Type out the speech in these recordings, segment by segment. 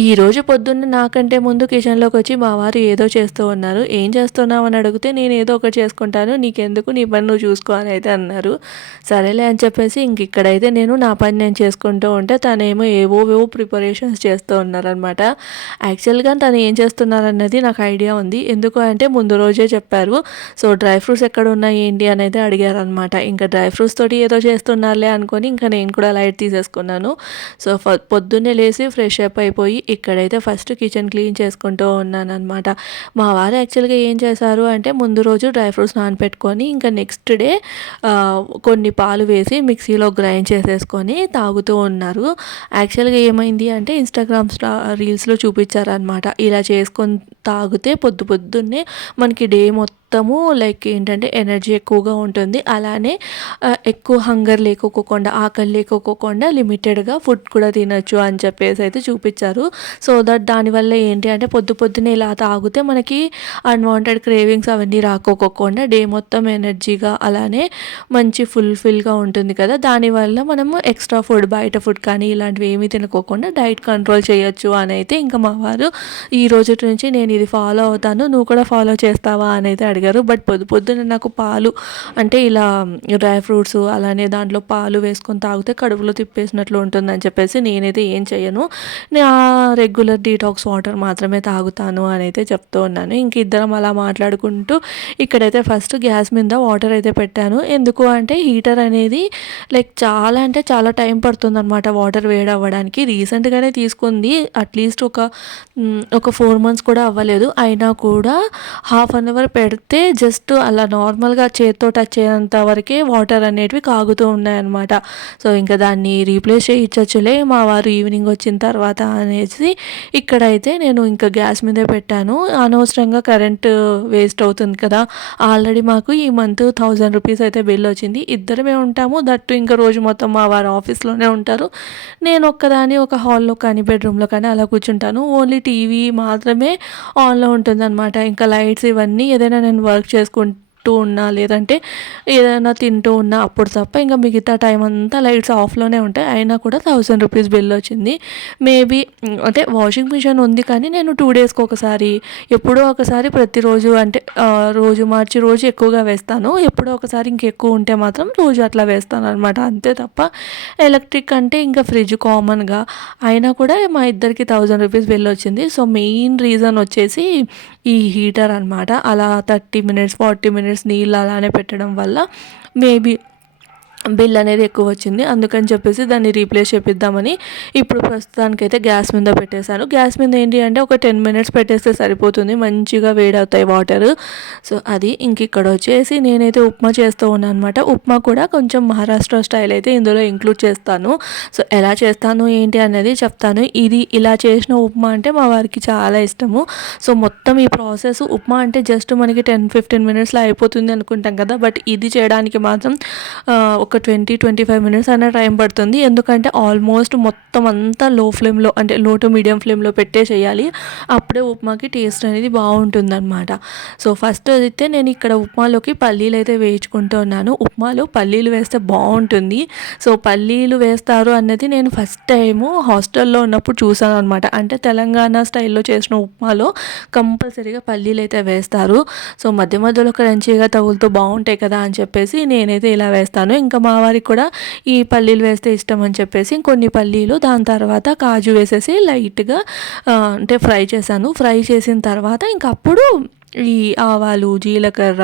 ఈరోజు పొద్దున్న నాకంటే ముందు కిచెన్‌లోకొచ్చి మా వారు ఏదో చేస్తూ ఉన్నారు. "ఏం చేస్తున్నావు?" అని అడిగితే, "నేను ఏదో ఒకటి చేసుకుంటాను. నీకెందుకు? నీ పని నువ్వు చూసుకో" అని అయితే అన్నారు. సరేలే అని చెప్పేసి ఇక్కడైతే నేను నా పని నేను చేసుకుంటూ ఉంటే, తనేమో ఏవోవేవో ప్రిపరేషన్స్ చేస్తూ ఉన్నారనమాట. యాక్చువల్‌గా తను ఏం చేస్తున్నారన్నది నాకు ఐడియా ఉంది. ఎందుకు అంటే ముందు రోజే చెప్పారు. సో, డ్రై ఫ్రూట్స్ ఎక్కడున్నాయి ఏంటి అని అయితే అడిగారనమాట. ఇంకా డ్రై ఫ్రూట్స్ తోటి ఏదో చేస్తున్నారులే అనుకోని ఇంకా నేను కూడా లైట్ తీసేసుకున్నాను. సో, పొద్దున్నే లేసి ఫ్రెష్ అప్ అయిపోయి ఇక్కడైతే ఫస్ట్ కిచెన్ క్లీన్ చేసుకుంటూ ఉన్నాననమాట. మా వారు యాక్చువల్‌గా ఏం చేశారు అంటే ముందు రోజు డ్రై ఫ్రూట్స్ నానపెట్టుకొని ఇంకా నెక్స్ట్ డే కొన్ని పాలు వేసి మిక్సీలో గ్రైండ్ చేసేసుకొని తాగుతూ ఉన్నారు. యాక్చువల్‌గా ఏమైంది అంటే రీల్స్‌లో చూపించారనమాట. ఇలా చేసుకొని తాగితే పొద్దున్నే మనకి డే మొత్తము లైక్ ఏంటంటే ఎనర్జీ ఎక్కువగా ఉంటుంది. అలానే ఎక్కువ హంగర్ లేకోకుండా, ఆకలి లేకోకుండా లిమిటెడ్‌గా ఫుడ్ కూడా తినొచ్చు అని చెప్పేసి అయితే చూపించారు. సో దట్ దానివల్ల ఏంటి అంటే పొద్దున్నే ఇలా తాగితే మనకి అన్‌వాంటెడ్ క్రేవింగ్స్ అవన్నీ రాకోకుండా డే మొత్తం ఎనర్జీగా అలానే మంచి ఫుల్‌ఫిల్‌గా ఉంటుంది కదా! దానివల్ల మనము ఎక్స్ట్రా ఫుడ్ బయట ఫుడ్ కానీ ఇలాంటివి ఏమీ తినకోకుండా డైట్ కంట్రోల్ చేయొచ్చు అని అయితే ఇంకా మా వారు ఈ రోజుటి నుంచి నేను ఇది ఫాలో అవుతాను. నువ్వు కూడా ఫాలో చేస్తావా అని అయితే అడిగారు. బట్ పొద్దున్నే నాకు పాలు అంటే ఇలా డ్రై ఫ్రూట్స్ అలానే దాంట్లో పాలు వేసుకొని తాగితే కడుపులో తిప్పేసినట్లు ఉంటుందని చెప్పేసి నేనైతే ఏం చేయను. నా రెగ్యులర్ డీటాక్స్ వాటర్ మాత్రమే తాగుతాను అని అయితే చెప్తూ ఉన్నాను. ఇంక ఇద్దరం అలా మాట్లాడుకుంటూ ఇక్కడైతే ఫస్ట్ గ్యాస్ మీద వాటర్ అయితే పెట్టాను. ఎందుకు అంటే హీటర్ అనేది లైక్ చాలా అంటే చాలా టైం పడుతుందనమాట వాటర్ వేడవ్వడానికి. రీసెంట్‌గానే తీసుకుంది. అట్‌లీస్ట్ ఒక 4 మంత్స్ కూడా అవ్వలేదు. అయినా కూడా హాఫ్ అన్ అవర్ పెడితే జస్ట్ అలా నార్మల్‌గా చేత్తో టచ్ అయ్యేంత వరకే వాటర్ అనేటివి కాగుతూ ఉన్నాయన్నమాట. సో, ఇంకా దాన్ని రీప్లేస్ చేయించొచ్చులే మా వారు ఈవినింగ్ వచ్చిన తర్వాత అనేసి ఇక్కడైతే నేను ఇంకా గ్యాస్ మీదే పెట్టాను. అనవసరంగా కరెంట్ వేస్ట్ అవుతుంది కదా! ఆల్రెడీ మాకు ఈ మంత్ 1000 రూపీస్ అయితే బిల్ వచ్చింది. ఇద్దరమే ఉంటాము. దట్టు ఇంకా రోజు మొత్తం మా వారు ఆఫీస్‌లోనే ఉంటారు. నేను ఒక్కదాన్ని ఒక హాల్‌లో కానీ, బెడ్‌రూమ్‌లో కానీ అలా కూర్చుంటాను. ఓన్లీ టీవీ మాత్రమే ఆన్‌లో ఉంటుందన్నమాట. ఇంకా లైట్స్ ఇవన్నీ ఏదైనా నేను వర్క్ చేసుకుంటూ ఉన్నా, లేదంటే ఏదైనా తింటూ ఉన్నా అప్పుడు తప్ప ఇంకా మిగతా టైం అంతా లైట్స్ ఆఫ్‌లోనే ఉంటాయి. అయినా కూడా 1000 రూపీస్ బిల్ వచ్చింది. మేబీ అంటే వాషింగ్ మిషన్ ఉంది కానీ నేను 2 డేస్‌కి ఒకసారి, ఎప్పుడో ఒకసారి ప్రతిరోజు అంటే రోజు మార్చి రోజు ఎక్కువగా వేస్తాను. ఎప్పుడో ఒకసారి ఇంకెక్కువ ఉంటే మాత్రం రోజు అట్లా వేస్తాననమాట. అంతే తప్ప ఎలక్ట్రిక్ అంటే ఇంకా ఫ్రిడ్జ్ కామన్‌గా అయినా కూడా మా ఇద్దరికి 1000 రూపీస్ బిల్ వచ్చింది. సో, మెయిన్ రీజన్ వచ్చేసి ఈ హీటర్ అనమాట. అలా 30 మినిట్స్, 40 మినిట్స్ నీళ్ళు అలానే పెట్టడం వల్ల మేబీ బిల్ అనేది ఎక్కువ వచ్చింది. అందుకని చెప్పేసి దాన్ని రీప్లేస్ చేపిద్దామని ఇప్పుడు ప్రస్తుతానికైతే గ్యాస్ మీద పెట్టేశాను. గ్యాస్ మీద ఏంటి అంటే ఒక 10 మినిట్స్ పెట్టేస్తే సరిపోతుంది. మంచిగా వేడవుతాయి వాటరు. సో, అది ఇక్కడ వచ్చేసి నేనైతే ఉప్మా చేస్తూ ఉన్నాను అనమాట. ఉప్మా కూడా కొంచెం మహారాష్ట్ర స్టైల్ అయితే ఇందులో ఇంక్లూడ్ చేస్తాను. సో, ఎలా చేస్తాను ఏంటి అనేది చెప్తాను. ఇది ఇలా చేసిన ఉప్మా అంటే మా వారికి చాలా ఇష్టము. సో, మొత్తం ఈ ప్రాసెస్ ఉప్మా అంటే జస్ట్ మనకి 10, 15 మినిట్స్‌లో అయిపోతుంది అనుకుంటాం కదా! బట్ ఇది చేయడానికి మాత్రం ఒక 25 మినిట్స్ అయినా టైం పడుతుంది. ఎందుకంటే ఆల్మోస్ట్ మొత్తం అంతా లో ఫ్లేమ్‌లో అంటే లో టు మీడియం ఫ్లేమ్‌లో పెట్టే చేయాలి. అప్పుడే ఉప్మాకి టేస్ట్ అనేది బాగుంటుందన్నమాట. సో, ఫస్ట్ అయితే నేను ఇక్కడ ఉప్మాలోకి పల్లీలు అయితే వేయించుకుంటూ ఉన్నాను. ఉప్మాలో పల్లీలు వేస్తే బాగుంటుంది. సో, పల్లీలు వేస్తారు అన్నది నేను ఫస్ట్ టైము హాస్టల్‌లో ఉన్నప్పుడు చూసాను అనమాట. అంటే తెలంగాణ స్టైల్‌లో చేసిన ఉప్మాలో కంపల్సరీగా పల్లీలు అయితే వేస్తారు. సో, మధ్యలో క్రంచీగా తగులుతూ బాగుంటాయి కదా అని చెప్పేసి నేనైతే ఇలా వేస్తాను. ఇంకా మా వారికి కూడా ఈ పల్లీలు వేస్తే ఇష్టం అని చెప్పేసి కొన్ని పల్లీలు, దాని తర్వాత కాజు వేసేసి లైట్‌గా అంటే ఫ్రై చేశాను. ఫ్రై చేసిన తర్వాత అప్పుడు ఈ ఆవాలు, జీలకర్ర,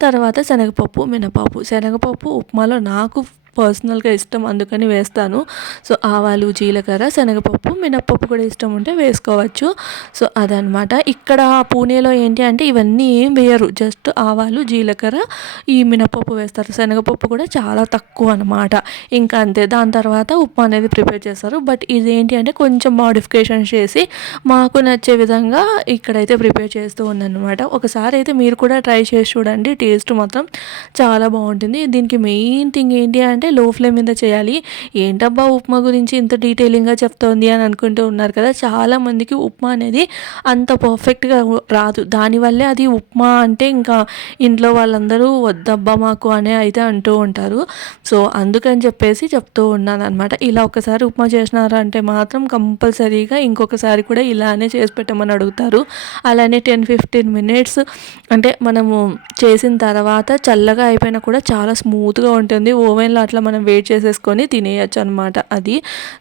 తర్వాత శనగపప్పు, మినపప్పు. శనగపప్పు ఉప్మాలో నాకు పర్సనల్‌గా ఇష్టం అందుకని వేస్తాను. సో, ఆవాలు, జీలకర్ర, శనగపప్పు, మినపప్పు కూడా ఇష్టం ఉంటే వేసుకోవచ్చు. సో, అదనమాట. ఇక్కడ పూణేలో ఏంటి అంటే ఇవన్నీ ఏం వేయరు. జస్ట్ ఆవాలు, జీలకర్ర, ఈ మినపప్పు వేస్తారు. శనగపప్పు కూడా చాలా తక్కువ అనమాట. ఇంకా అంతే. దాని తర్వాత ఉప్మా అనేది ప్రిపేర్ చేస్తారు. బట్ ఇదేంటి అంటే కొంచెం మోడిఫికేషన్స్ చేసి మాకు నచ్చే విధంగా ఇక్కడైతే ప్రిపేర్ చేస్తూ ఉన్నానన్నమాట. ఒకసారి అయితే మీరు కూడా ట్రై చేసి చూడండి. టేస్ట్ మాత్రం చాలా బాగుంటుంది. దీనికి మెయిన్ థింగ్ ఏంటి అంటే లో ఫ్లేమ్ మీద చేయాలి. ఏంటబ్బా ఉప్మా గురించి ఇంత డీటెయిలింగ్‌గా చెప్తోంది అని అనుకుంటూ ఉన్నారు కదా! చాలామందికి ఉప్మా అనేది అంత పర్ఫెక్ట్‌గా రాదు. దానివల్లే అది ఉప్మా అంటే ఇంకా ఇంట్లో వాళ్ళందరూ వద్దబ్బా మాకు అనే అయితే అంటూ ఉంటారు. సో, అందుకని చెప్పేసి చెప్తూ ఉన్నాననమాట. ఇలా ఒకసారి ఉప్మా చేసినారా అంటే మాత్రం కంపల్సరీగా ఇంకొకసారి కూడా ఇలానే చేసి పెట్టమని అడుగుతారు. అలానే 10, 15 మినిట్స్ అంటే మనము చేసిన తర్వాత చల్లగా అయిపోయినా కూడా చాలా స్మూత్‌గా ఉంటుంది. ఓవెన్‌లో అట్లా మనం వేడి చేసేసుకొని తినేయొచ్చనమాట అది.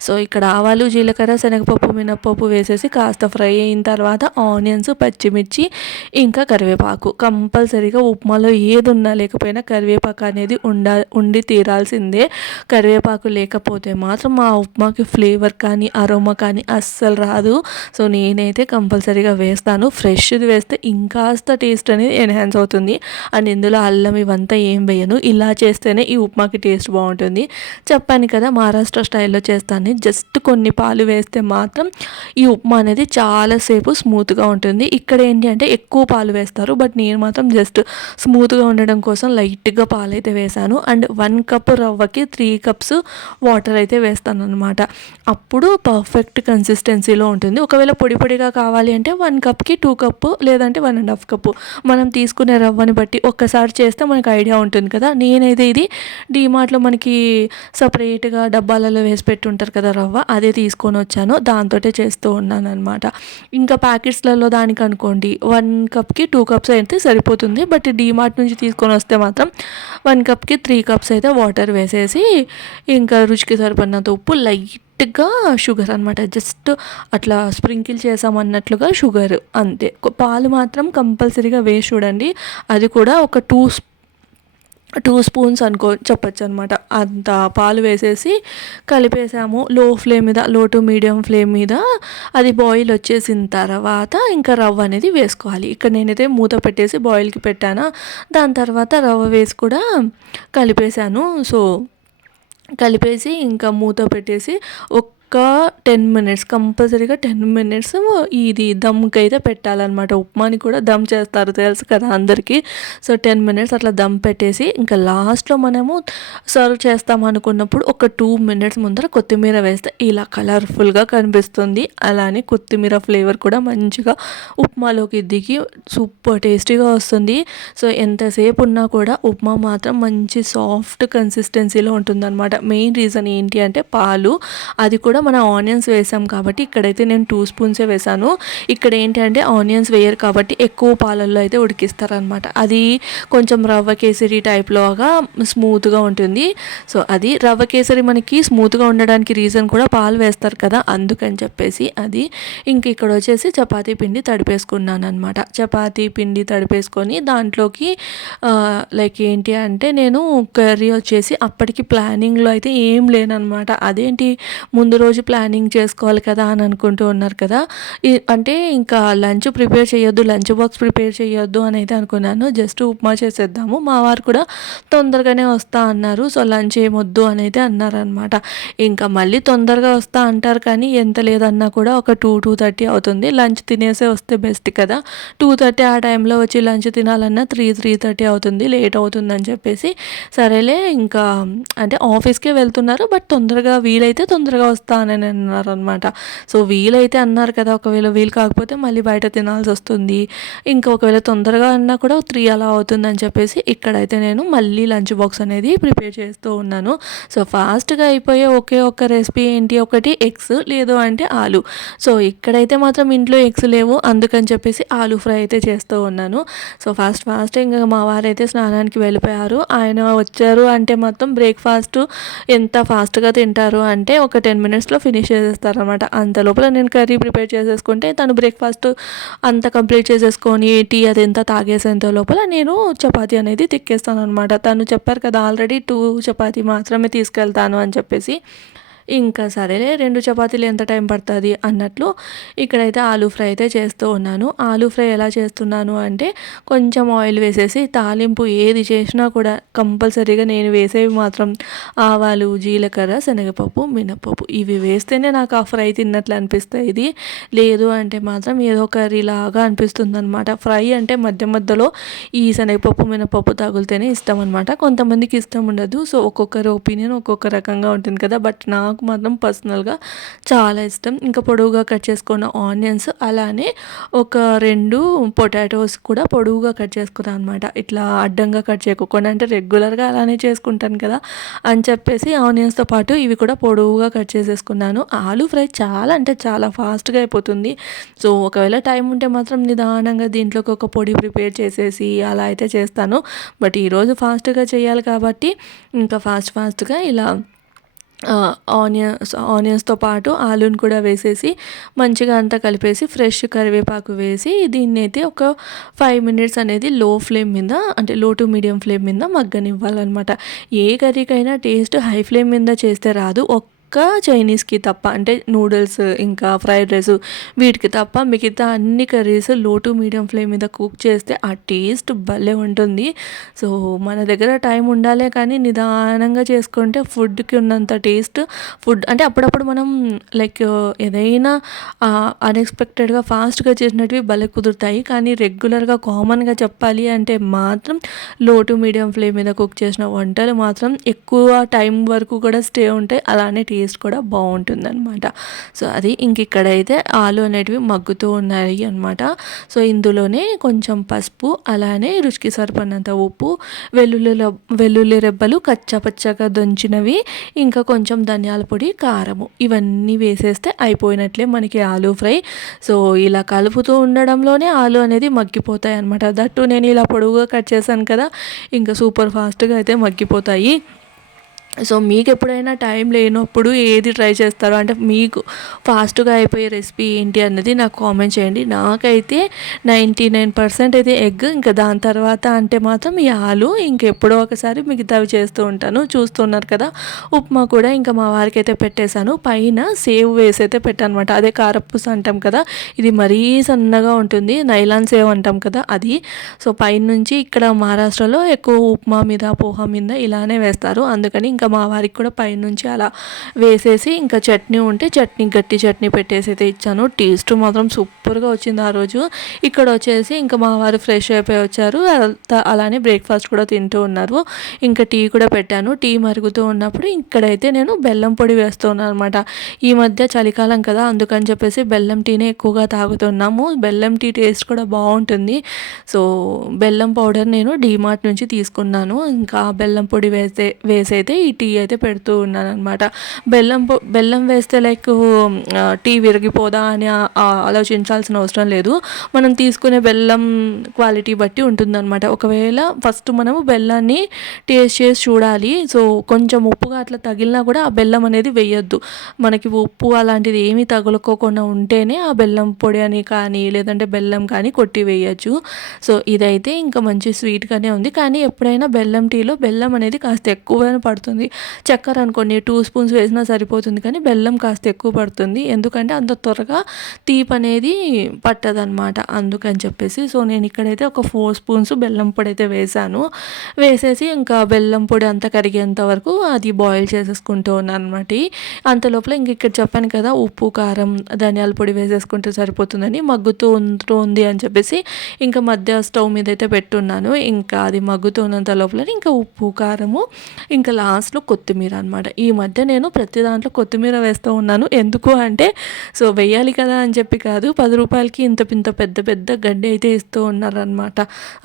సో, ఇక్కడ ఆవాలు, జీలకర్ర, శనగపప్పు, మినపప్పు వేసేసి కాస్త ఫ్రై అయిన తర్వాత ఆనియన్స్, పచ్చిమిర్చి ఇంకా కరివేపాకు కంపల్సరీగా ఉప్మాలో ఏదున్నా లేకపోయినా కరివేపాకు అనేది ఉండి తీరాల్సిందే. కరివేపాకు లేకపోతే మాత్రం ఆ ఉప్మాకి ఫ్లేవర్ కానీ అరోమా కానీ అస్సలు రాదు. సో, నేనైతే కంపల్సరీగా వేస్తాను. ఫ్రెష్‌ది వేస్తే ఇంకాస్త టేస్ట్ అనేది ఎన్హాన్స్ అవుతుంది. అండ్ ఇందులో అల్లం ఇవంతా ఏం వేయను. ఇలా చేస్తేనే ఈ ఉప్మాకి టేస్ట్ బాగుంటుంది. చెప్పాను కదా మహారాష్ట్ర స్టైల్లో చేస్తాను. జస్ట్ కొన్ని పాలు వేస్తే మాత్రం ఈ ఉప్మా అనేది చాలాసేపు స్మూత్‌గా ఉంటుంది. ఇక్కడ ఏంటి అంటే ఎక్కువ పాలు వేస్తారు. బట్ నేను మాత్రం జస్ట్ స్మూత్‌గా ఉండడం కోసం లైట్‌గా పాలైతే వేశాను. అండ్ 1 కప్ రవ్వకి 3 కప్స్ వాటర్ అయితే వేస్తానన్నమాట. అప్పుడు పర్ఫెక్ట్ కన్సిస్టెన్సీలో ఉంటుంది. ఒకవేళ పొడి పొడిగా కావాలి అంటే 1 కప్‌కి 2 కప్పు లేదంటే 1 ½ కప్పు మనం తీసుకునే రవ్వని బట్టి ఒక్కసారి చేస్తే మనకు ఐడియా ఉంటుంది కదా! నేనైతే ఇది డీమార్ట్‌లో మనకి సపరేట్‌గా డబ్బాలలో వేసి పెట్టుంటారు కదా రవ్వ, అదే తీసుకొని వచ్చాను. దాంతోటే చేస్తూ ఉన్నాననమాట. ఇంకా ప్యాకెట్స్‌లలో దానికనుకోండి 1 కప్‌కి 2 కప్స్ అయితే సరిపోతుంది. బట్ డీమార్ట్ నుంచి తీసుకొని వస్తే మాత్రం 1 కప్‌కి 3 కప్స్ అయితే వాటర్ వేసేసి ఇంకా రుచికి సరిపడినంత ఉప్పు, లైట్‌గా షుగర్ అనమాట. జస్ట్ అట్లా స్ప్రింకిల్ చేసామన్నట్లుగా షుగర్ అంతే. పాలు మాత్రం కంపల్సరీగా వేసి చూడండి. అది కూడా ఒక 2 స్పూన్స్ చెప్పొచ్చు అనమాట. అంత పాలు వేసేసి కలిపేసాము. లో ఫ్లేమ్ మీద, లో టు మీడియం ఫ్లేమ్ మీద అది బాయిల్ వచ్చేసిన తర్వాత ఇంకా రవ్వ అనేది వేసుకోవాలి. ఇక్కడ నేనైతే మూత పెట్టేసి బాయిల్‌కి పెట్టానా, దాని తర్వాత రవ్వ వేసి కూడా కలిపేసాను. సో, కలిపేసి ఇంకా మూత పెట్టేసి ఒక్క 10 మినిట్స్ కంపల్సరీగా 10 మినిట్స్ ఇది దమ్‌కైతే పెట్టాలన్నమాట. ఉప్మాని కూడా దమ్ చేస్తారు తెలుసు కదా అందరికీ. సో, 10 మినిట్స్ అట్లా దమ్ పెట్టేసి ఇంకా లాస్ట్‌లో మనము సర్వ్ చేస్తాం అనుకున్నప్పుడు ఒక 2 మినిట్స్ ముందర కొత్తిమీర వేస్తే ఇలా కలర్‌ఫుల్‌గా కనిపిస్తుంది. అలానే కొత్తిమీర ఫ్లేవర్ కూడా మంచిగా ఉప్మాలోకి దిగి సూపర్ టేస్టీగా వస్తుంది. సో, ఎంతసేపు ఉన్నా కూడా ఉప్మా మాత్రం మంచి సాఫ్ట్ కన్సిస్టెన్సీలో ఉంటుందన్నమాట. మెయిన్ రీజన్ ఏంటి అంటే పాలు, అది కూడా మనం ఆనియన్స్ వేసాం కాబట్టి ఇక్కడైతే నేను 2 స్పూన్సే వేసాను. ఇక్కడ ఏంటి అంటే ఆనియన్స్ వేయరు కాబట్టి ఎక్కువ పాలల్లో అయితే ఉడికిస్తారనమాట. అది కొంచెం రవ్వ కేసరి టైప్లోగా స్మూత్గా ఉంటుంది. సో, అది రవ్వ కేసరి మనకి స్మూత్గా ఉండడానికి రీజన్ కూడా పాలు వేస్తారు కదా, అందుకని చెప్పేసి అది. ఇంక ఇక్కడ వచ్చేసి చపాతీ పిండి తడిపేసుకున్నాను అనమాట. చపాతీ పిండి తడిపేసుకొని దాంట్లోకి లైక్ ఏంటి అంటే నేను కర్రీ వచ్చేసి అప్పటికి ప్లానింగ్లో అయితే ఏం లేననమాట. అదేంటి ముందు రోజు ప్లానింగ్ చేసుకోవాలి కదా అని అనుకుంటూ ఉన్నారు కదా. అంటే ఇంకా లంచ్ ప్రిపేర్ చేయొద్దు, లంచ్ బాక్స్ ప్రిపేర్ చేయొద్దు అని అయితే అనుకున్నాను. జస్ట్ ఉప్మా చేసేద్దాము. మా వారు కూడా తొందరగానే వస్తా అన్నారు. సో, లంచ్ ఏమొద్దు అని అయితే అన్నారనమాట. ఇంకా మళ్ళీ తొందరగా వస్తా అంటారు కానీ ఎంత లేదన్నా కూడా ఒక 2-2:30 అవుతుంది. లంచ్ తినేసే వస్తే బెస్ట్ కదా. 2:30 ఆ టైంలో వచ్చి లంచ్ తినాలన్నా 3-3:30 అవుతుంది, లేట్ అవుతుందని చెప్పేసి సరేలే ఇంకా అంటే ఆఫీస్కే వెళ్తున్నారు. బట్ తొందరగా వీలైతే తొందరగా వస్తా అని అన్నారనమాట. సో, వీలైతే అన్నారు కదా, ఒకవేళ వీలు కాకపోతే మళ్ళీ బయట తినాల్సి వస్తుంది. ఇంకా ఒకవేళ తొందరగా అన్నా కూడా 3 అలా అవుతుందని చెప్పేసి ఇక్కడైతే నేను మళ్ళీ లంచ్ బాక్స్ అనేది ప్రిపేర్ చేస్తూ ఉన్నాను. సో, ఫాస్ట్‌గా అయిపోయే ఒకే ఒక్క రెసిపీ ఏంటి, ఒకటి ఎగ్స్, లేదు అంటే ఆలు. సో, ఇక్కడైతే మాత్రం ఇంట్లో ఎగ్స్ లేవు, అందుకని చెప్పేసి ఆలు ఫ్రై అయితే చేస్తూ ఉన్నాను. సో, ఫాస్ట్ ఇంకా మా వారైతే స్నానానికి వెళ్ళిపోయారు. ఆయన వచ్చారు అంటే మొత్తం బ్రేక్ఫాస్ట్ ఎంత ఫాస్ట్‌గా తింటారు అంటే ఒక 10 మినిట్స్‌లో ఫినిష్ చేసేస్తారనమాట. అంత లోపల నేను కర్రీ ప్రిపేర్ చేసేసుకుంటే తను బ్రేక్ఫాస్ట్ అంతా కంప్లీట్ చేసేసుకొని టీ అదంతా తాగేసేంత లోపల నేను చపాతీ అనేది తిక్కేస్తాననమాట. తను చెప్పారు కదా ఆల్రెడీ 2 చపాతీ మాత్రమే తీసుకెళ్తాను అని చెప్పేసి. ఇంకా సరేలే 2 చపాతీలు ఎంత టైం పడుతుంది అన్నట్లు ఇక్కడైతే ఆలూ ఫ్రై అయితే చేస్తూ ఉన్నాను. ఆలూ ఫ్రై ఎలా చేస్తున్నాను అంటే కొంచెం ఆయిల్ వేసేసి తాలింపు ఏది చేసినా కూడా కంపల్సరీగా నేను వేసేవి మాత్రం ఆవాలు, జీలకర్ర, శనగపప్పు, మినపప్పు ఇవి వేస్తేనే నాకు ఆ ఫ్రై తిన్నట్లు అనిపిస్తాయి. ఇది లేదు అంటే మాత్రం ఏదో కర్రీలాగా అనిపిస్తుంది అనమాట. ఫ్రై అంటే మధ్య మధ్యలో ఈ శనగపప్పు, మినపప్పు తగులుతేనే ఇష్టం అనమాట. కొంతమందికి ఇష్టం ఉండదు. సో ఒక్కొక్కరి ఒపీనియన్ ఒక్కొక్క రకంగా ఉంటుంది కదా. బట్ నాకు మాత్రం పర్సనల్గా చాలా ఇష్టం. ఇంకా పొడవుగా కట్ చేసుకున్న ఆనియన్స్, అలానే ఒక 2 పొటాటోస్ కూడా పొడవుగా కట్ చేసుకున్నాను అనమాట. ఇట్లా అడ్డంగా కట్ చేయకుండా, అంటే రెగ్యులర్గా అలానే చేసుకుంటాను కదా అని చెప్పేసి ఆనియన్స్తో పాటు ఇవి కూడా పొడవుగా కట్ చేసేసుకున్నాను. ఆలూ ఫ్రై చాలా అంటే చాలా ఫాస్ట్గా అయిపోతుంది. సో ఒకవేళ టైం ఉంటే మాత్రం నిదానంగా దీంట్లోకి ఒక పొడి ప్రిపేర్ చేసేసి అలా అయితే చేస్తాను. బట్ ఈరోజు ఫాస్ట్గా చేయాలి కాబట్టి ఇంకా ఫాస్ట్గా ఇలా ఆనియన్స్తో పాటు ఆలూని కూడా వేసేసి మంచిగా అంతా కలిపేసి ఫ్రెష్ కరివేపాకు వేసి దీన్నైతే ఒక 5 మినిట్స్ అనేది లో ఫ్లేమ్ మీద, అంటే లో టు మీడియం ఫ్లేమ్ మీద మగ్గనివ్వాలన్నమాట. ఏ కర్రీకైనా టేస్ట్ హై ఫ్లేమ్ మీద చేస్తే రాదు. చైనీస్కి తప్ప, అంటే నూడిల్స్ ఇంకా ఫ్రైడ్ రైస్ వీటికి తప్ప మిగతా అన్ని కర్రీస్ లో టు మీడియం ఫ్లేమ్ మీద కుక్ చేస్తే ఆ టేస్ట్ భలే ఉంటుంది. సో మన దగ్గర టైం ఉండాలే కానీ నిదానంగా చేసుకుంటే ఫుడ్కి ఉన్నంత టేస్ట్ ఫుడ్ అంటే అప్పుడప్పుడు మనం లైక్ ఏదైనా అన్ఎక్స్పెక్టెడ్గా ఫాస్ట్గా చేసినవి భలే కుదురుతాయి. కానీ రెగ్యులర్గా కామన్గా చెప్పాలి అంటే మాత్రం లో టు మీడియం ఫ్లేమ్ మీద కుక్ చేసిన వంటలు మాత్రం ఎక్కువ టైం వరకు కూడా స్టే ఉంటాయి. అలానే టేస్ట్ కూడా బాగుంటుందన్నమాట. సో అది ఇక్కడైతే ఆలు అనేటివి మగ్గుతూ ఉన్నాయి అనమాట. సో ఇందులోనే కొంచెం పసుపు, అలానే రుచికి సరిపడినంత ఉప్పు, వెల్లుల్లి రెబ్బలు కచ్చాపచ్చాగా దంచినవి, ఇంకా కొంచెం ధనియాల పొడి, కారము ఇవన్నీ వేసేస్తే అయిపోయినట్లే మనకి ఆలూ ఫ్రై. సో ఇలా కలుపుతూ ఉండడంలోనే ఆలు అనేది మగ్గిపోతాయి అనమాట. దట్టు నేను ఇలా పొడవుగా కట్ చేశాను కదా, ఇంకా సూపర్ ఫాస్ట్గా అయితే మగ్గిపోతాయి. సో మీకు ఎప్పుడైనా టైం లేనప్పుడు ఏది ట్రై చేస్తారో, అంటే మీకు ఫాస్ట్గా అయిపోయే రెసిపీ ఏంటి అన్నది నాకు కామెంట్ చేయండి. నాకైతే 99% అయితే ఎగ్, ఇంకా దాని తర్వాత అంటే మాత్రం ఈ ఆలు, ఇంకెప్పుడో ఒకసారి మిగతావి చేస్తూ ఉంటాను. చూస్తున్నారు కదా, ఉప్మా కూడా ఇంకా మా వారికి అయితే పెట్టేశాను. పైన సేవ్ వేసి అయితే పెట్టాను అనమాట. అదే కారపూస అంటాం కదా, ఇది మరీ సన్నగా ఉంటుంది, నైలాన్ సేవ్ అంటాం కదా అది. సో పైనుంచి ఇక్కడ మహారాష్ట్రలో ఎక్కువ ఉప్మా మీద, పోహా మీద ఇలానే వేస్తారు. అందుకని ఇంకా మా వారికి కూడా పైనుంచి అలా వేసేసి, ఇంకా చట్నీ ఉంటే గట్టి చట్నీ పెట్టేసి అయితే ఇచ్చాను. టేస్ట్ మాత్రం సూపర్గా వచ్చింది ఆ రోజు. ఇక్కడ వచ్చేసి ఇంకా మా వారు ఫ్రెష్ అయిపోయి వచ్చారు, అలానే బ్రేక్ఫాస్ట్ కూడా తింటూ ఉన్నారు. ఇంకా టీ కూడా పెట్టాను. టీ మరుగుతూ ఉన్నప్పుడు ఇక్కడైతే నేను బెల్లం పొడి వేస్తున్నాను అనమాట. ఈ మధ్య చలికాలం కదా, అందుకని చెప్పేసి బెల్లం టీనే ఎక్కువగా తాగుతున్నాము. బెల్లం టీ టేస్ట్ కూడా బాగుంటుంది. సో బెల్లం పౌడర్ నేను డీమార్ట్ నుంచి తీసుకున్నాను. ఇంకా బెల్లం పొడి వేసి అయితే ఈ టీ అయితే పెడుతూ ఉన్నాను అనమాట. బెల్లం వేస్తే లైక్ టీ విరిగిపోదా అని ఆలోచించాల్సిన అవసరం లేదు. మనం తీసుకునే బెల్లం క్వాలిటీ బట్టి ఉంటుందన్నమాట. ఒకవేళ ఫస్ట్ మనము బెల్లాన్ని టేస్ట్ చేసి చూడాలి. సో కొంచెం ఉప్పుగా అట్లా తగిలినా కూడా ఆ బెల్లం అనేది వేయొద్దు. మనకి ఉప్పు అలాంటిది ఏమీ తగులుకోకుండా ఉంటేనే ఆ బెల్లం పొడి అని కానీ లేదంటే బెల్లం కానీ కొట్టి వేయచ్చు. సో ఇదైతే ఇంకా మంచి స్వీట్గానే ఉంది. కానీ ఎప్పుడైనా బెల్లం టీలో బెల్లం అనేది కాస్త ఎక్కువగానే పడుతుంది. చక్కెర అనుకోండి 2 స్పూన్స్ వేసినా సరిపోతుంది, కానీ బెల్లం కాస్త ఎక్కువ పడుతుంది. ఎందుకంటే అంత త్వరగా తీపి అనేది పట్టదనమాట. అందుకని చెప్పేసి సో నేను ఇక్కడైతే ఒక 4 స్పూన్స్ బెల్లం పొడి అయితే వేసేసి ఇంకా బెల్లం పొడి అంతా కరిగేంత వరకు అది బాయిల్ చేసేసుకుంటూ ఉన్నాను అనమాట. అంతలోపల ఇక్కడ చెప్పాను కదా, ఉప్పు, కారం, ధనియాల పొడి వేసేసుకుంటే సరిపోతుందని. మగ్గుతూ ఉంటుంది అని చెప్పేసి ఇంకా మధ్య స్టవ్ మీద అయితే పెట్టున్నాను. ఇంకా అది మగ్గుతున్నంత లోపల ఇంకా ఉప్పు, కారము, ఇంకా లాస్ట్లో కొత్తిమీర అనమాట. ఈ మధ్య నేను ప్రతి దాంట్లో కొత్తిమీర వేస్తూ ఉన్నాను. ఎందుకు అంటే సో వెయ్యాలి కదా అని చెప్పి కాదు, 10 రూపాయలకి ఇంత పెద్ద గడ్డి అయితే ఇస్తూ ఉన్నారనమాట.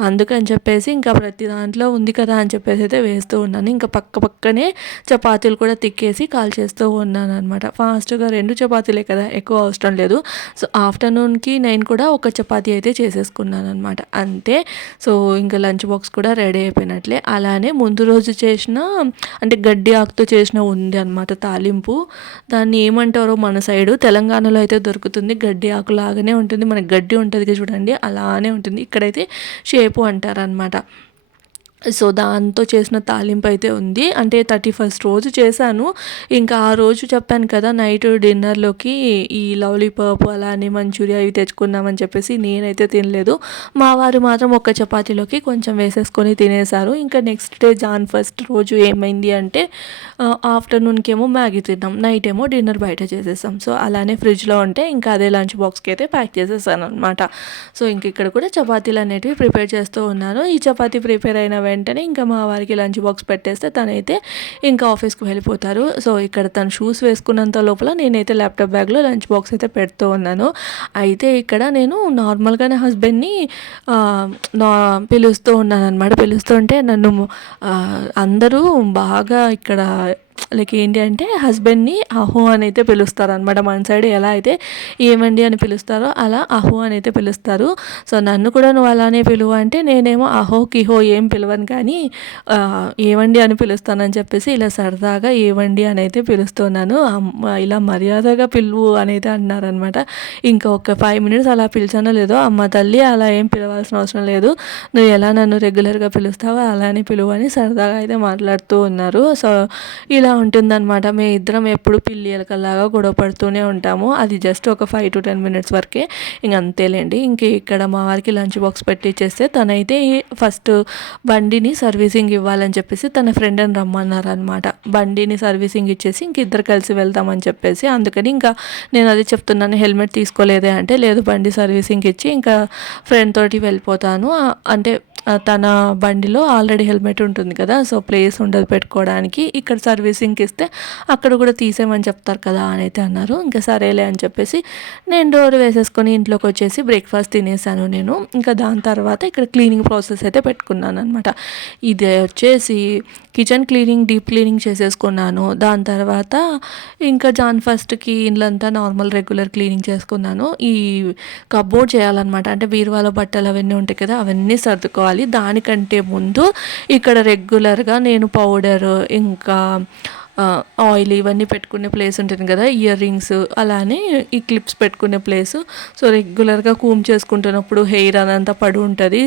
అందుకని చెప్పేసి ఇంకా ప్రతి దాంట్లో ఉంది కదా అని చెప్పేసి అయితే వేస్తూ ఉన్నాను. ఇంకా పక్కనే చపాతీలు కూడా తిక్కేసి కాల్ చేస్తూ ఉన్నాను అనమాట. ఫాస్ట్గా 2 చపాతీలే కదా, ఎక్కువ అవసరం లేదు. సో ఆఫ్టర్నూన్కి నేను కూడా ఒక చపాతీ అయితే చేసేసుకున్నాను అనమాట. అంతే. సో ఇంకా లంచ్ బాక్స్ కూడా రెడీ అయిపోయినట్లే. అలానే ముందు రోజు చేసిన, అంటే గడ్డి ఆకుతో చేసిన ఉంది అనమాట తాలింపు. దాన్ని ఏమంటారో మన సైడు, తెలంగాణలో అయితే దొరుకుతుంది. గడ్డి ఆకు లాగానే ఉంటుంది, మనకి గడ్డి ఉంటుంది చూడండి అలానే ఉంటుంది. ఇక్కడైతే షేపు అంటారనమాట. సో దాంతో చేసిన తాలింపు అయితే ఉంది. అంటే 31st రోజు చేశాను. ఇంకా ఆ రోజు చెప్పాను కదా నైట్ డిన్నర్లోకి ఈ లాలీపాప్ అలానే మంచూరియా ఇవి తెచ్చుకున్నామని చెప్పేసి నేనైతే తినలేదు. మా వారు మాత్రం ఒక్క చపాతీలోకి కొంచెం వేసేసుకొని తినేశారు. ఇంకా నెక్స్ట్ డే జాన్ 1st రోజు ఏమైంది అంటే ఆఫ్టర్నూన్కి ఏమో మ్యాగీ తిన్నాం, నైట్ ఏమో డిన్నర్ బయట చేసేసాం. సో అలానే ఫ్రిడ్జ్లో ఉంటే ఇంకా అదే లంచ్ బాక్స్కి అయితే ప్యాక్ చేసేసాను అనమాట. సో ఇంక ఇక్కడ కూడా చపాతీలు అనేటివి ప్రిపేర్ చేస్తూ ఉన్నాను. ఈ చపాతీ ప్రిపేర్ అయిన వెంటనే ఇంకా మా వారికి లంచ్ బాక్స్ పెట్టేస్తే తనైతే ఇంకా ఆఫీస్కి వెళ్ళిపోతారు. సో ఇక్కడ తను షూస్ వేసుకున్నంత లోపల నేనైతే ల్యాప్టాప్ బ్యాగ్లో లంచ్ బాక్స్ అయితే పెడుతూ ఉన్నాను. అయితే ఇక్కడ నేను నార్మల్గానే హస్బెండ్ని నా పిలుస్తూ ఉన్నాను అనమాట. పిలుస్తుంటే నన్ను అందరూ బాగా ఇక్కడ లైక్ ఏంటి అంటే హస్బెండ్ని అహో అని అయితే పిలుస్తారనమాట. మన సైడ్ ఎలా అయితే ఏమండి అని పిలుస్తారో అలా అహో అని అయితే పిలుస్తారు. సో నన్ను కూడా నువ్వు అలానే పిలువ అంటే నేనేమో అహో కిహో ఏం పిలవను కానీ ఏమండి అని పిలుస్తానని చెప్పేసి ఇలా సరదాగా ఏమండి అని అయితే పిలుస్తున్నాను. ఇలా మర్యాదగా పిలువు అని అయితే అన్నారనమాట. ఇంకా ఒక 5 minutes అలా పిలిచానో లేదో, అమ్మ తల్లి అలా ఏం పిలవాల్సిన అవసరం లేదు, నువ్వు ఎలా నన్ను రెగ్యులర్గా పిలుస్తావో అలానే పిలువు అని సరదాగా అయితే మాట్లాడుతూ ఉన్నారు. సో ఇలా ఉంటుందన్నమాట. మేము ఇద్దరం ఎప్పుడు పిల్లి ఎలకల్లాగా గొడవ పడుతూనే ఉంటాము. అది జస్ట్ ఒక 5 to 10 minutes వరకే, ఇంక అంతేలేండి. ఇంక ఇక్కడ మా వారికి లంచ్ బాక్స్ పెట్టిచ్చేస్తే తనైతే ఫస్ట్ బండిని సర్వీసింగ్ ఇవ్వాలని చెప్పేసి తన ఫ్రెండ్ని రమ్మన్నారనమాట. బండిని సర్వీసింగ్ ఇచ్చేసి ఇంక ఇద్దరు కలిసి వెళ్తామని చెప్పేసి, అందుకని ఇంకా నేను అది చెప్తున్నాను, హెల్మెట్ తీసుకోలేదే అంటే లేదు బండి సర్వీసింగ్ ఇచ్చి ఇంకా ఫ్రెండ్ తోటి వెళ్ళిపోతాను అంటే తన బండిలో ఆల్రెడీ హెల్మెట్ ఉంటుంది కదా, సో ప్లేస్ ఉండదు పెట్టుకోవడానికి, ఇక్కడ సర్వీసింగ్కి ఇస్తే అక్కడ కూడా తీసేయమని చెప్తారు కదా అని అయితే అన్నారు. ఇంకా సరేలే అని చెప్పేసి నేను డోర్ వేసేసుకొని ఇంట్లోకి వచ్చేసి బ్రేక్ఫాస్ట్ తినేసాను నేను. ఇంకా దాని తర్వాత ఇక్కడ క్లీనింగ్ ప్రాసెస్ అయితే పెట్టుకున్నాను అనమాట. ఇది వచ్చేసి కిచెన్ క్లీనింగ్, డీప్ క్లీనింగ్ చేసేసుకున్నాను. దాని తర్వాత ఇంకా జాన్ 1స్ట్కి ఇళ్ళంతా నార్మల్ రెగ్యులర్ క్లీనింగ్ చేసుకున్నాను. ఈ కబోర్డ్ చేయాలన్నమాట, అంటే బీరువాలో బట్టలు అవన్నీ ఉంటాయి కదా అవన్నీ సర్దుకోవాలి. దానికంటే ముందు ఇక్కడ రెగ్యులర్గా నేను పౌడర్ ఇంకా ఆయిల్ ఇవన్నీ పెట్టుకునే ప్లేస్ ఉంటుంది కదా, ఇయర్ రింగ్స్ అలానే ఈ క్లిప్స్ పెట్టుకునే ప్లేసు. సో రెగ్యులర్గా కూమ్ చేసుకుంటున్నప్పుడు హెయిర్ అదంతా పడి ఉంటుంది,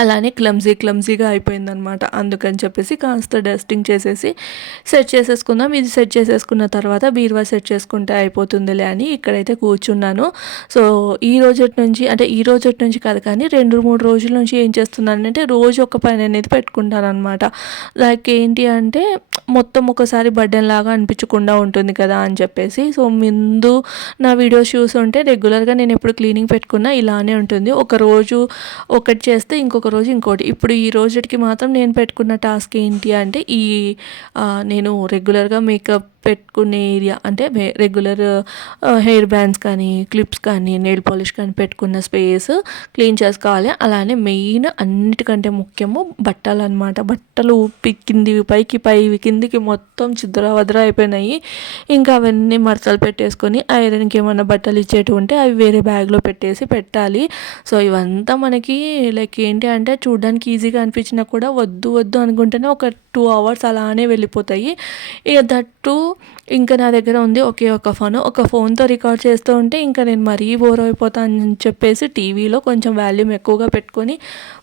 అలానే క్లమ్జీగా అయిపోయిందనమాట. అందుకని చెప్పేసి కాస్త డస్టింగ్ చేసేసి సెట్ చేసేసుకుందాం. ఇది సెట్ చేసేసుకున్న తర్వాత బీరువా సెట్ చేసుకుంటే అయిపోతుందిలే అని ఇక్కడైతే కూర్చున్నాను. సో ఈ రోజటి నుంచి కాదు కానీ 2-3 రోజుల నుంచి ఏం చేస్తున్నానంటే రోజు ఒక పని అనేది పెట్టుకుంటాను అనమాట. లైక్ ఏంటి అంటే మొత్తం ఒకసారి బర్డెన్ లాగా అనిపించకుండా ఉంటుంది కదా అని చెప్పేసి. సో ముందు నా వీడియోస్ చూస్తుంటే రెగ్యులర్గా నేను ఎప్పుడు క్లీనింగ్ పెట్టుకున్నా ఇలానే ఉంటుంది, ఒక రోజు ఒకటి చేస్తే ఇంకొక రోజు ఇంకోటి. ఇప్పుడు ఈ రోజుకి మాత్రం నేను పెట్టుకున్న టాస్క్ ఏంటి అంటే నేను రెగ్యులర్గా మేకప్ పెట్టుకునే ఏరియా అంటే రెగ్యులర్ హెయిర్ బ్యాండ్స్ కానీ క్లిప్స్ కానీ నెయిల్ పాలిష్ కానీ పెట్టుకున్న స్పేస్ క్లీన్ చేసుకోవాలి. అలానే మెయిన్ అన్నిటికంటే ముఖ్యము బట్టలు అనమాట. బట్టలు కిందివి పైకి కిందికి మొత్తం చిద్రవద్ర అయిపోయినాయి. ఇంకా అవన్నీ మడతలు పెట్టేసుకొని ఐరన్కి ఏమన్నా బట్టలు ఇచ్చేటి ఉంటే అవి వేరే బ్యాగ్లో పెట్టాలి. సో ఇవంతా మనకి లైక్ ఏంటి అంటే చూడడానికి ఈజీగా అనిపించినా కూడా వద్దు అనుకుంటేనే ఒక 2 hours అలానే వెళ్ళిపోతాయి. ఇక దట్టు ఇంకా నా దగ్గర ఉంది ఒకే ఒక ఫోన్తో రికార్డ్ చేస్తూ ఉంటే ఇంకా నేను మరీ బోర్ అయిపోతాను అని చెప్పేసి టీవీలో కొంచెం వాల్యూమ్ ఎక్కువగా పెట్టుకొని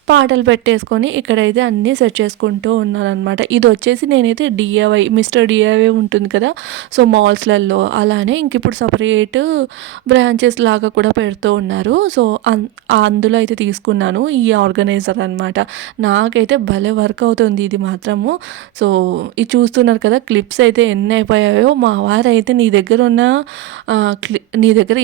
పాటలు పెట్టేసుకొని ఇక్కడైతే అన్నీ సెట్ చేసుకుంటూ ఉన్నాను అనమాట. ఇది వచ్చేసి నేనైతే మిస్టర్ డిఐవై ఉంటుంది కదా, సో మాల్స్లలో అలానే ఇంక ఇప్పుడు సపరేట్ బ్రాంచెస్ లాగా కూడా పెడుతూ ఉన్నారు. సో అందులో అయితే తీసుకున్నాను ఈ ఆర్గనైజర్ అనమాట. నాకైతే భలే వర్క్ అవుతుంది ఇది మాత్రము. సో ఇది చూస్తున్నారు కదా, క్లిప్స్ అయితే ఎన్ని అయిపోయాయో. మా వారు అయితే నీ దగ్గర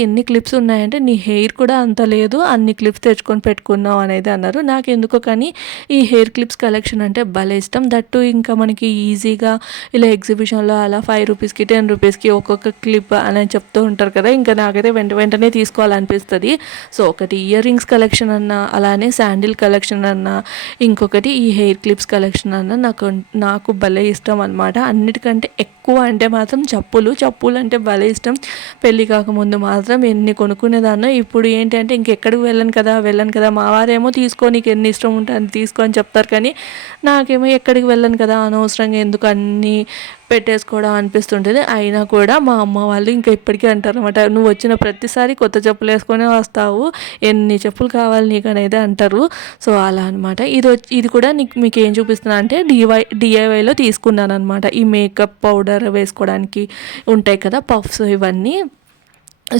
ఎన్ని క్లిప్స్ ఉన్నాయంటే నీ హెయిర్ కూడా అంత లేదు, అన్ని క్లిప్స్ తెచ్చుకొని పెట్టుకున్నావు అనేది అన్నారు. నాకు ఎందుకో కానీ ఈ హెయిర్ క్లిప్స్ కలెక్షన్ అంటే భలే ఇష్టం. దట్టు ఇంకా మనకి ఈజీగా ఇలా ఎగ్జిబిషన్లో అలా 5 రూపీస్కి 10 రూపీస్కి ఒక్కొక్క క్లిప్ అని చెప్తూ ఉంటారు కదా, ఇంకా నాకైతే వెంటనే తీసుకోవాలనిపిస్తుంది. సో ఒకటి ఇయర్ రింగ్స్ కలెక్షన్ అన్నా, అలానే శాండిల్ కలెక్షన్ అన్నా, ఇంకొకటి ఈ హెయిర్ క్లిప్స్ కలెక్షన్ అన్నా నాకు భలే ఇష్టం అనమాట. అన్నిటికంటే ఎక్కువ అంటే మాత్రం చెప్పులు అంటే భలే ఇష్టం. పెళ్ళి కాకముందు మాత్రం ఎన్ని కొనుక్కునేదాన్నో. ఇప్పుడు ఏంటి అంటే ఇంకెక్కడికి వెళ్ళను కదా, మా వారేమో తీసుకో నీకు ఎన్ని ఇష్టం ఉంటే అని తీసుకో అని చెప్తారు, కానీ నాకేమో ఎక్కడికి వెళ్ళను కదా, అనవసరంగా ఎందుకు అన్నీ పెట్టేసుకోవడం అనిపిస్తుంటుంది. అయినా కూడా మా అమ్మ వాళ్ళు ఇంకా ఇప్పటికీ అంటారనమాట, నువ్వు వచ్చిన ప్రతిసారి కొత్త చెప్పులు వేసుకొనే వస్తావు, ఎన్ని చెప్పులు కావాలి నీకు అనేది అంటారు. సో అలా అనమాట. ఇది కూడా మీకు ఏం చూపిస్తున్నా అంటే డిఐవైలో తీసుకున్నాను అనమాట. ఈ మేకప్ పౌడర్ వేసుకోవడానికి ఉంటాయి కదా పఫ్స్, ఇవన్నీ.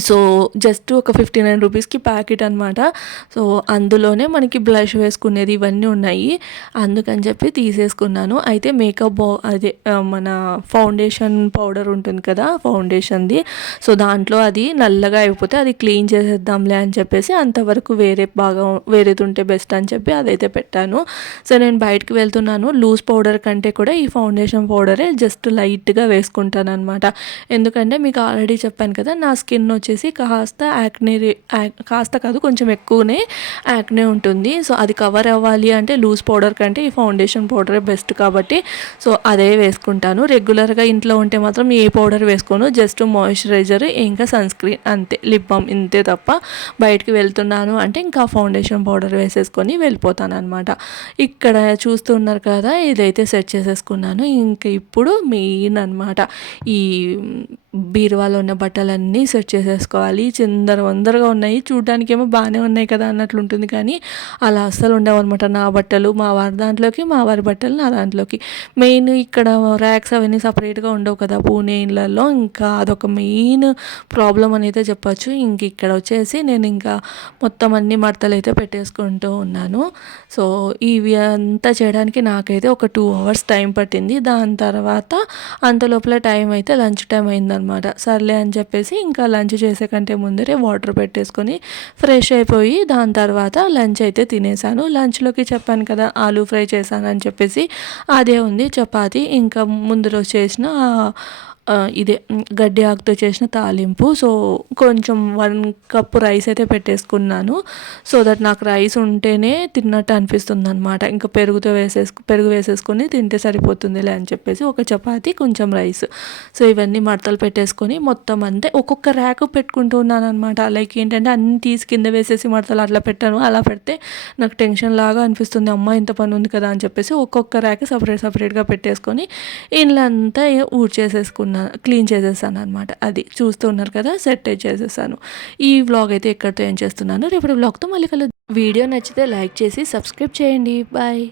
సో జస్ట్ ఒక 59 రూపీస్కి ప్యాకెట్ అనమాట. సో అందులోనే మనకి బ్లష్ వేసుకునేది ఇవన్నీ ఉన్నాయి, అందుకని చెప్పి తీసేసుకున్నాను. అయితే అదే మన ఫౌండేషన్ పౌడర్ ఉంటుంది కదా ఫౌండేషన్ది, సో దాంట్లో అది నల్లగా అయిపోతే అది క్లీన్ చేసేద్దాంలే అని చెప్పేసి అంతవరకు వేరేది ఉంటే బెస్ట్ అని చెప్పి అదైతే పెట్టాను. సో నేను బయటకు వెళ్తున్నాను, లూజ్ పౌడర్ కంటే కూడా ఈ ఫౌండేషన్ పౌడరే జస్ట్ లైట్గా వేసుకుంటాను అనమాట. ఎందుకంటే మీకు ఆల్రెడీ చెప్పాను కదా, నా స్కిన్ వచ్చేసి కాస్త కాదు కొంచెం ఎక్కువనే యాక్నే ఉంటుంది. సో అది కవర్ అవ్వాలి అంటే లూజ్ పౌడర్ కంటే ఈ ఫౌండేషన్ పౌడరే బెస్ట్ కాబట్టి సో అదే వేసుకుంటాను. రెగ్యులర్గా ఇంట్లో ఉంటే మాత్రం ఏ పౌడర్ వేసుకోను, జస్ట్ మాయిశ్చరైజర్ ఇంకా సన్ స్క్రీన్ అంతే, లిప్ బామ్ ఇంతే తప్ప బయటికి వెళ్తున్నాను అంటే ఇంకా ఫౌండేషన్ పౌడర్ వేసేసుకొని వెళ్ళిపోతాను అనమాట. ఇక్కడ చూస్తున్నారు కదా, ఇదైతే సెట్ చేసేసుకున్నాను. ఇంకా ఇప్పుడు మెయిన్ అనమాట, ఈ బీరువాలో ఉన్న బట్టలన్నీ సెట్ చేసేసుకోవాలి. వందరగా ఉన్నాయి, చూడ్డానికి ఏమో బాగానే ఉన్నాయి కదా అన్నట్లు ఉంటుంది, కానీ అలా అస్సలు ఉండవు అనమాట. నా బట్టలు మా వారి దాంట్లోకి, మా వారి బట్టలు నా దాంట్లోకి. మెయిన్ ఇక్కడ ర్యాక్స్ అవన్నీ సపరేట్గా ఉండవు కదా పూణే ఇళ్ళల్లో, ఇంకా అదొక మెయిన్ ప్రాబ్లం అనేది చెప్పచ్చు. ఇంక ఇక్కడ వచ్చేసి నేను ఇంకా మొత్తం అన్ని మడతలు అయితే పెట్టేసుకుంటూ ఉన్నాను. సో ఇవి అంతా చేయడానికి నాకైతే ఒక 2 hours టైం పట్టింది. దాని తర్వాత అంత లోపల టైం అయితే లంచ్ టైం అయిందనమాట. సర్లే అని చెప్పేసి ఇంకా లంచ్ చేసే కంటే ముందరే వాటర్ పెట్టేసుకొని ఫ్రెష్ అయిపోయి దాని తర్వాత లంచ్ అయితే తినేసాను. లంచ్లోకి చెప్పాను కదా ఆలూ ఫ్రై చేశాను అని చెప్పేసి, అదే ఉంది. చపాతి ఇంకా ముందు రోజు చేసిన ఇదే గడ్డి ఆకుతో చేసిన తాలింపు. సో కొంచెం 1 కప్ రైస్ అయితే పెట్టేసుకున్నాను. సో దట్ నాకు రైస్ ఉంటేనే తిన్నట్టు అనిపిస్తుంది అనమాట. ఇంకా పెరుగు వేసేసుకొని తింటే సరిపోతుందిలే అని చెప్పేసి ఒక చపాతి కొంచెం రైస్. సో ఇవన్నీ మడతలు పెట్టేసుకొని మొత్తం అంతే ఒక్కొక్క ర్యాక్ పెట్టుకుంటూ ఉన్నాను అనమాట. లైక్ ఏంటంటే అన్ని తీసి కింద వేసేసి మడతలు అట్లా పెట్టాను. అలా పెడితే నాకు టెన్షన్ లాగా అనిపిస్తుంది, అమ్మ ఇంత పని ఉంది కదా అని చెప్పేసి ఒక్కొక్క ర్యాక్ సపరేట్గా పెట్టేసుకొని ఇండ్లంతా ఊడ్చేసేసుకున్నాను, క్లీన్ చేసేసాను అనమాట. అది చూస్తూ ఉన్నారు కదా, సెట్ చేసేసాను. ఈ వ్లాగ్ అయితే ఎక్కడితో ఏం చేస్తున్నాను, రేపటి వ్లాగ్తో మళ్ళీ కలుద్దాం. వీడియో నచ్చితే లైక్ చేసి సబ్స్క్రైబ్ చేయండి. బాయ్.